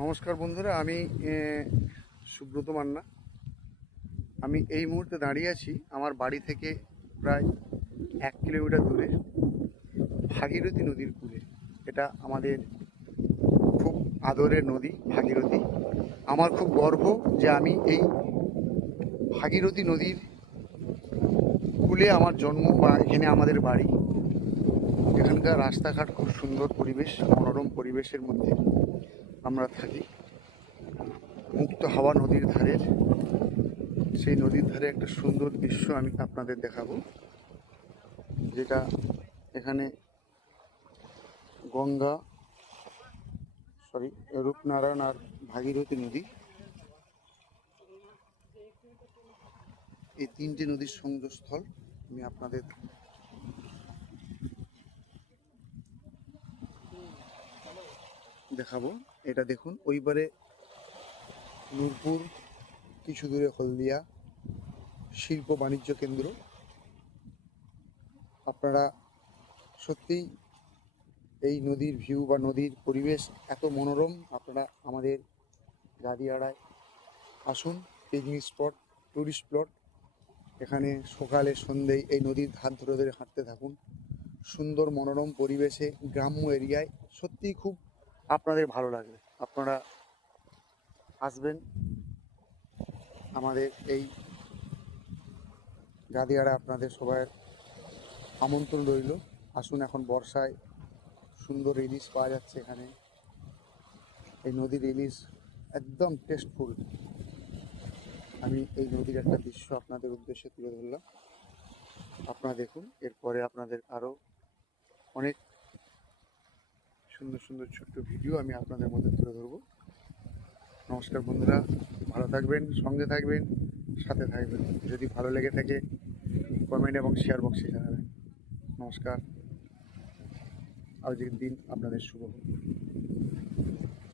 নমস্কার বন্ধুরা, আমি সুব্রত মান্না। আমি এই মুহূর্তে দাঁড়িয়ে আছি আমার বাড়ি থেকে প্রায় 1 কিলোমিটার দূরে ভাগীরথী নদীর কূলে। এটা আমাদের খুব আদরের নদী ভাগীরথী। আমার খুব গর্ব যে আমি এই ভাগীরথী নদীর কূলে আমার জন্ম বা এখানে আমাদের বাড়ি। এখানকার রাস্তাঘাট খুব সুন্দর পরিবেশ, মনোরম পরিবেশের মধ্যে আমরা থাকি। মুক্ত হাওয়া নদীর ধারের, সেই নদীর ধারে একটা সুন্দর দৃশ্য আমি আপনাদের দেখাবো, যেটা এখানে গঙ্গা রূপনারায়ণ আর ভাগীরথী নদী, এই তিনটে নদীর সংযোগস্থল আমি আপনাদের দেখাবো। এটা দেখুন, ওইবারে নূরপুর, কিছু দূরে হলদিয়া শিল্প বাণিজ্য কেন্দ্র। আপনারা সত্যিই এই নদীর ভিউ বা নদীর পরিবেশ এত মনোরম। আপনারা আমাদের গাদিয়াড়ায় আসুন, পিকনিক স্পট, টুরিস্ট স্পট। এখানে সকালে সন্ধ্যেয় এই নদীর ধার ধরে ধরে হাঁটতে থাকুন। সুন্দর মনোরম পরিবেশে, গ্রাম্য এরিয়ায় সত্যিই খুব আপনাদের ভালো লাগবে। আপনারা আসবেন আমাদের এই গাদিয়াড়া, আপনাদের সবাই আমন্ত্রণ রইল। আসুন, এখন বর্ষায় সুন্দর ইলিশ পাওয়া যাচ্ছে এখানে। এই নদীর ইলিশ একদম টেস্টফুল। আমি এই নদীর একটা দৃশ্য আপনাদের উদ্দেশ্যে তুলে ধরলাম, আপনারা দেখুন। এরপরে আপনাদের আরও অনেক সুন্দর সুন্দর ছোট্ট ভিডিও আমি আপনাদের মধ্যে তুলে ধরবো। নমস্কার বন্ধুরা, ভালো থাকবেন, সঙ্গে থাকবেন, সাথে থাকবেন। যদি ভালো লেগে থাকে কমেন্ট এবং শেয়ার বক্সে জানাবেন। নমস্কার, আজকের দিন আপনাদের শুভ হোক।